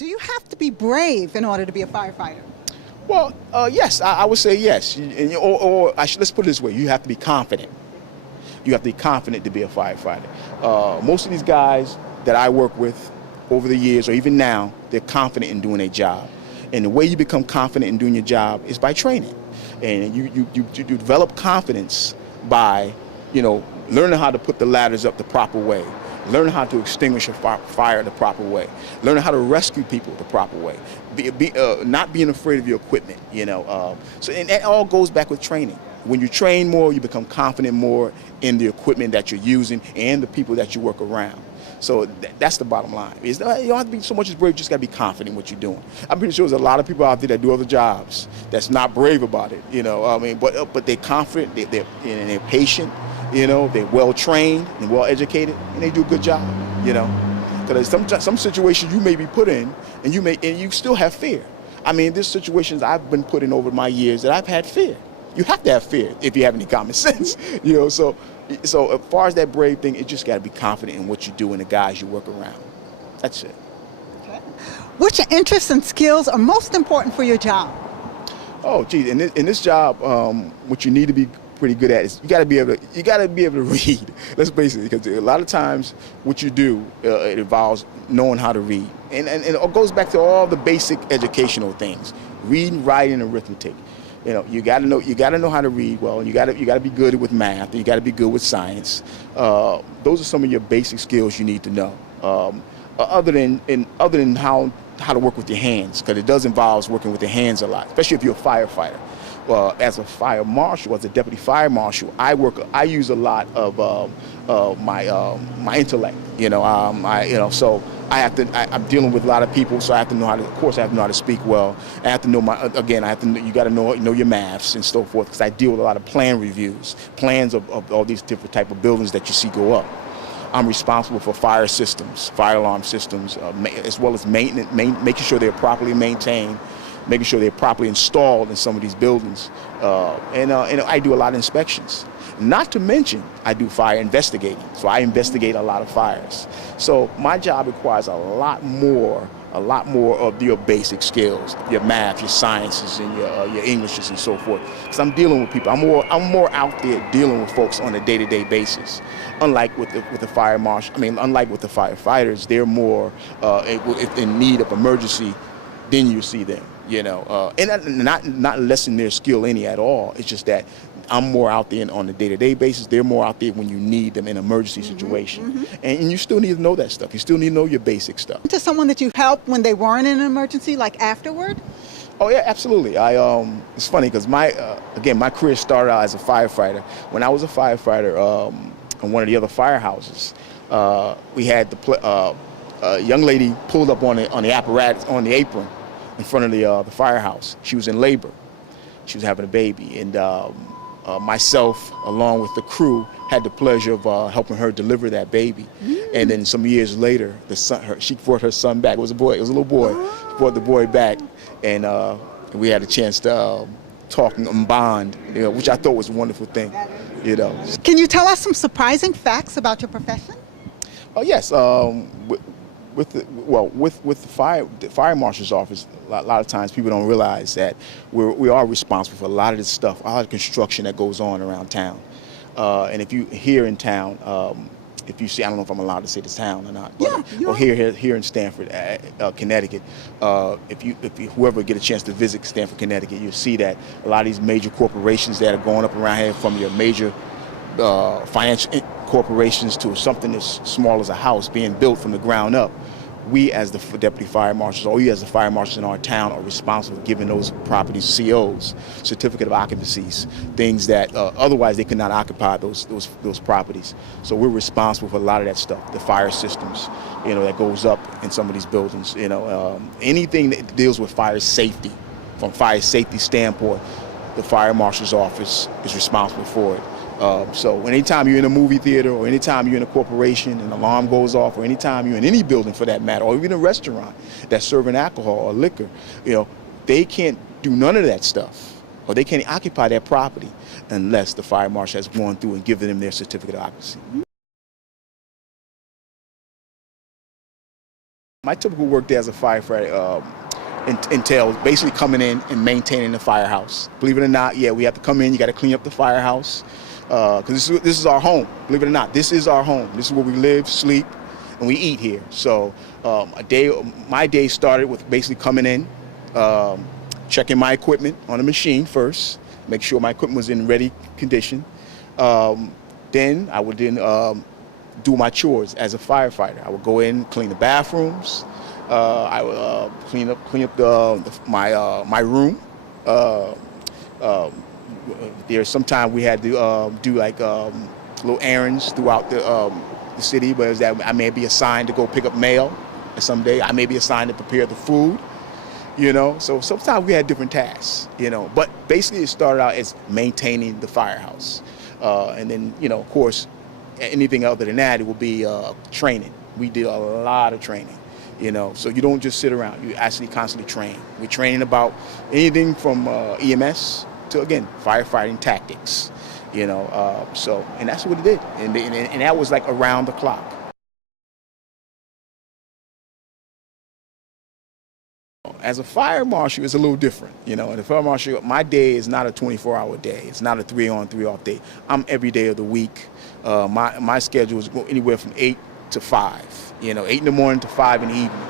Do you have to be brave in order to be a firefighter? Well, yes, I would say yes. Let's put it this way: you have to be confident. You have to be confident to be a firefighter. Most of these guys that I work with over the years, or even now, they're confident in doing their job. And the way you become confident in doing your job is by training. And you develop confidence by, learning how to put the ladders up the proper way, learning how to extinguish a fire the proper way, learning how to rescue people the proper way, not being afraid of your equipment, So, and that all goes back with training. When you train more, you become confident more in the equipment that you're using and the people that you work around. So that's the bottom line. You don't have to be so much as brave, you just got to be confident in what you're doing. I'm pretty sure there's a lot of people out there that do other jobs that's not brave about it, but they're confident, they're patient, they're well trained and well educated, and they do a good job, Because some situations you may be put in, and you still have fear. I mean, there's situations I've been put in over my years that I've had fear. You have to have fear if you have any common sense, So as far as that brave thing, you just got to be confident in what you do and the guys you work around. That's it. Okay. Which interests and skills are most important for your job? Oh, geez, in this job, what you need to be pretty good at is you got to be able to read. Let's face it, because a lot of times what you do it involves knowing how to read, and it goes back to all the basic educational things: reading, writing, and arithmetic. You got to know how to read well. You got to be good with math. And you got to be good with science. Those are some of your basic skills you need to know. Other than how to work with your hands, because it does involve working with your hands a lot, especially if you're a firefighter. As a fire marshal, as a deputy fire marshal, I use a lot of my intellect. So I'm dealing with a lot of people, so I have to know how to. Of course, I have to know how to speak well. I have to know you got to know your maths and so forth, because I deal with a lot of plan reviews, plans of all these different type of buildings that you see go up. I'm responsible for fire systems, fire alarm systems, as well as maintenance, making sure they're properly maintained, making sure they're properly installed in some of these buildings, and I do a lot of inspections. Not to mention, I do fire investigating, so I investigate a lot of fires. So my job requires a lot more of your basic skills, your math, your sciences, and your Englishes and so forth. Because I'm dealing with people. I'm more out there dealing with folks on a day-to-day basis. Unlike with the fire marshal, unlike with the firefighters, they're more if in need of emergency, then you see them. And not lessen their skill any at all. It's just that I'm more out there on a day-to-day basis. They're more out there when you need them in an emergency situation. And you still need to know that stuff. You still need to know your basic stuff. To someone that you helped when they weren't in an emergency, like afterward? Oh yeah, absolutely. It's funny because my career started out as a firefighter. When I was a firefighter in one of the other firehouses, we had a young lady pulled up on the apparatus, on the apron in front of the firehouse. She was in labor. She was having a baby, and myself, along with the crew, had the pleasure of helping her deliver that baby. And then some years later, she brought her son back. It was a boy. It was a little boy. She brought the boy back, and we had a chance to talk and bond, which I thought was a wonderful thing. Can you tell us some surprising facts about your profession? Oh yes. With the fire marshal's office, a lot of times people don't realize that we are responsible for a lot of this stuff, a lot of construction that goes on around town. And if you here in town, if you see, I don't know if I'm allowed to say the town or not, but here in Stamford, Connecticut, whoever get a chance to visit Stamford, Connecticut, you'll see that a lot of these major corporations that are going up around here, from your major financial corporations to something as small as a house being built from the ground up, we as the deputy fire marshals, or we as the fire marshals in our town, are responsible for giving those properties COs, certificate of occupancies, things that otherwise they could not occupy those properties. So we're responsible for a lot of that stuff, the fire systems, that goes up in some of these buildings. Anything that deals with fire safety, from fire safety standpoint, the fire marshal's office is responsible for it. So anytime you're in a movie theater, or anytime you're in a corporation and an alarm goes off, or anytime you're in any building for that matter, or even a restaurant that's serving alcohol or liquor, they can't do none of that stuff, or they can't occupy that property unless the fire marshal has gone through and given them their certificate of occupancy. My typical work day as a firefighter entails basically coming in and maintaining the firehouse. Believe it or not, yeah, we have to come in, you got to clean up the firehouse, because this is our home. Believe it or not, this is our home. This is where we live, sleep, and we eat here. So my day started with basically coming in, checking my equipment on the machine first, make sure my equipment was in ready condition. Then I would do my chores as a firefighter. I would go in, clean the bathrooms. I would clean up my room. There's sometimes we had to do like little errands throughout the city, but that I may be assigned to go pick up mail. And someday I may be assigned to prepare the food. So sometimes we had different tasks. But basically it started out as maintaining the firehouse, and then of course. Anything other than that, it will be training. We did a lot of training, so you don't just sit around. You actually constantly train. We're training about anything from EMS to, again, firefighting tactics, and that's what it did. And that was like around the clock. As a fire marshal, it's a little different. And a fire marshal, my day is not a 24-hour day. It's not a 3-on, 3-off day. I'm every day of the week. My schedule is anywhere from 8 to 5. 8 in the morning to 5 in the evening.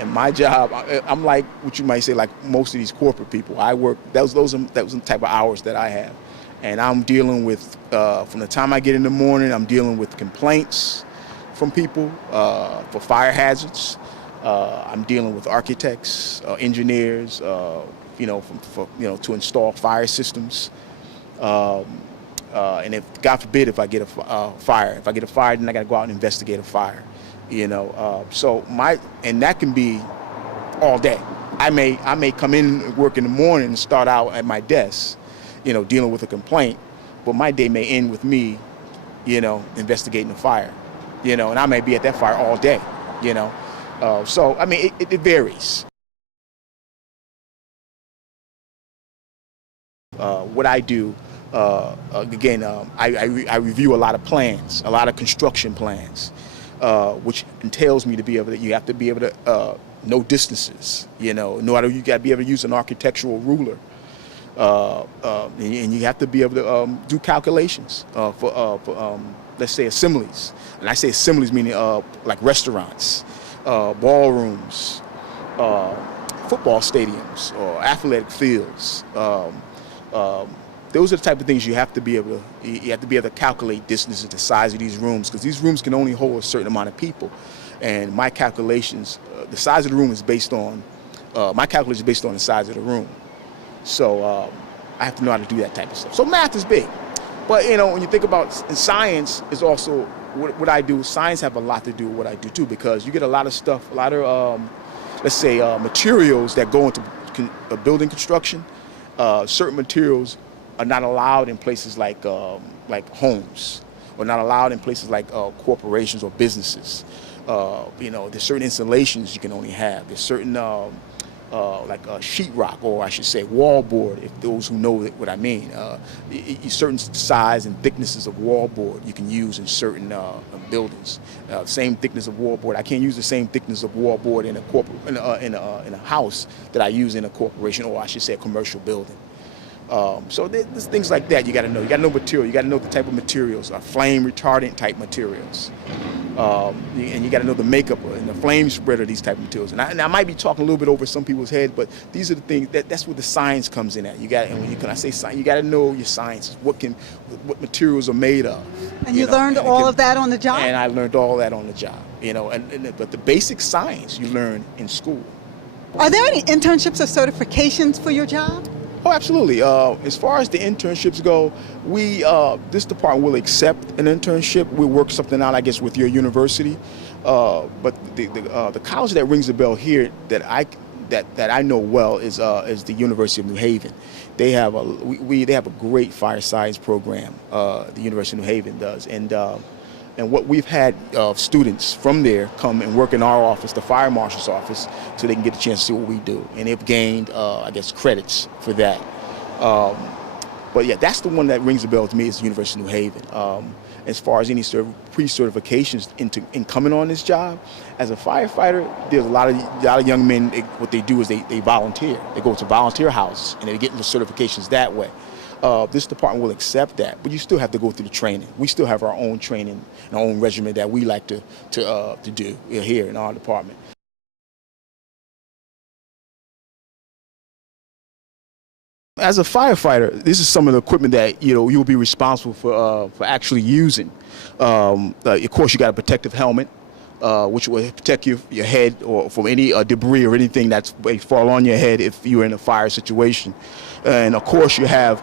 And my job, I'm like what you might say, like most of these corporate people. I work. Those are the type of hours that I have, and I'm dealing with from the time I get in the morning. I'm dealing with complaints from people for fire hazards. I'm dealing with architects, engineers, to install fire systems. And if, God forbid, if I get a fire, then I got to go out and investigate a fire. And that can be all day. I may come in and work in the morning and start out at my desk, dealing with a complaint, but my day may end with me, investigating the fire, and I may be at that fire all day, it varies. What I do, I review a lot of plans, a lot of construction plans, which entails me to be able to, you have to be able to know distances, you got to be able to use an architectural ruler, and you have to be able to do calculations for let's say assemblies. And I say assemblies meaning like restaurants, ballrooms, football stadiums, or athletic fields. Those are the type of things you have to be able to calculate distances, the size of these rooms, because these rooms can only hold a certain amount of people. And my calculations, the size of the room is based on, my calculation is based on the size of the room. So I have to know how to do that type of stuff. So math is big. But when you think about science, is also what I do. Science have a lot to do with what I do too, because you get a lot of stuff, a lot of let's say materials that go into building construction. Certain materials are not allowed in places like homes, or not allowed in places like corporations or businesses. There's certain installations you can only have. There's certain like sheetrock, or I should say wallboard, if those who know what I mean. Certain size and thicknesses of wallboard you can use in certain buildings. Same thickness of wallboard. I can't use the same thickness of wallboard in a house that I use in a corporation, or I should say a commercial building. So there's things like that you got to know. You got to know material. You got to know the type of materials, flame retardant type materials, and you got to know the makeup and the flame spreader, these type of materials. And I might be talking a little bit over some people's head, but these are the things that's where the science comes in at. When I say science, you got to know your sciences. What materials are made of. And you learned all of that on the job. And I learned all that on the job. But the basic science you learn in school. Are there any internships or certifications for your job? Oh, absolutely. As far as the internships go, this department will accept an internship. We'll work something out, I guess, with your university. But the college that rings the bell here that I know well is the University of New Haven. They have a great fire science program. The University of New Haven does, and what we've had students from there come and work in our office, the Fire Marshal's office, so they can get a chance to see what we do. And they've gained, I guess, credits for that. But yeah, that's the one that rings a bell to me is the University of New Haven. As far as any sort of pre-certifications in coming on this job, as a firefighter, there's a lot of young men. What they do is they volunteer. They go to volunteer houses and they get the certifications that way. This department will accept that, but you still have to go through the training. We still have our own training and our own regimen that we like to do here in our department. As a firefighter, this is some of the equipment that you'll be responsible for actually using. Of course, you got a protective helmet, which will protect your head or from any debris or anything that's may fall on your head if you're in a fire situation. And of course, you have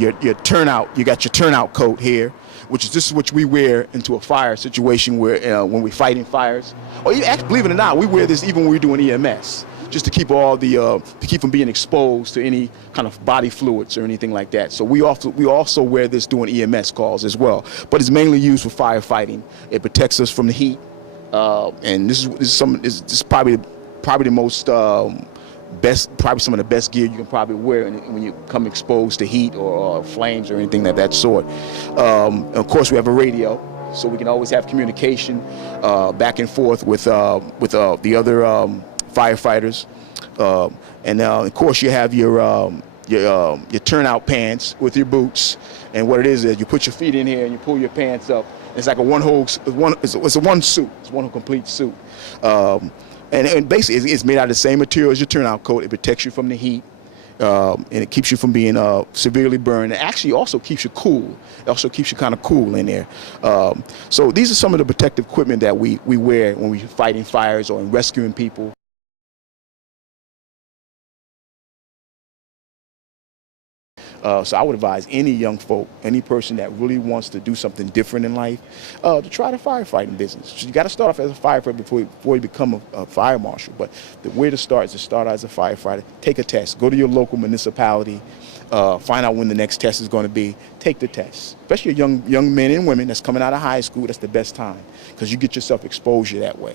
your turnout. You got your turnout coat here, this is what we wear into a fire situation where when we're fighting fires. Or actually, believe it or not, we wear this even when we're doing EMS, just to keep to keep from being exposed to any kind of body fluids or anything like that. So we also wear this doing EMS calls as well. But it's mainly used for firefighting. It protects us from the heat, and this is probably the most probably some of the best gear you can probably wear when you come exposed to heat or flames or anything of that sort. Of course, we have a radio, so we can always have communication back and forth with the other firefighters, and of course you have your turnout pants with your boots. And what it is you put your feet in here and you pull your pants up. It's like it's a one suit. It's one complete suit. And basically it's made out of the same material as your turnout coat. It protects you from the heat, and it keeps you from being severely burned. It actually also keeps you cool. It also keeps you kind of cool in there. So these are some of the protective equipment that we wear when we're fighting fires or rescuing people. So I would advise any young folk, any person that really wants to do something different in life, to try the firefighting business. You got to start off as a firefighter before you become a fire marshal. But the way to start is to start as a firefighter. Take a test. Go to your local municipality. Find out when the next test is going to be. Take the test. Especially young men and women that's coming out of high school. That's the best time because you get yourself exposure that way.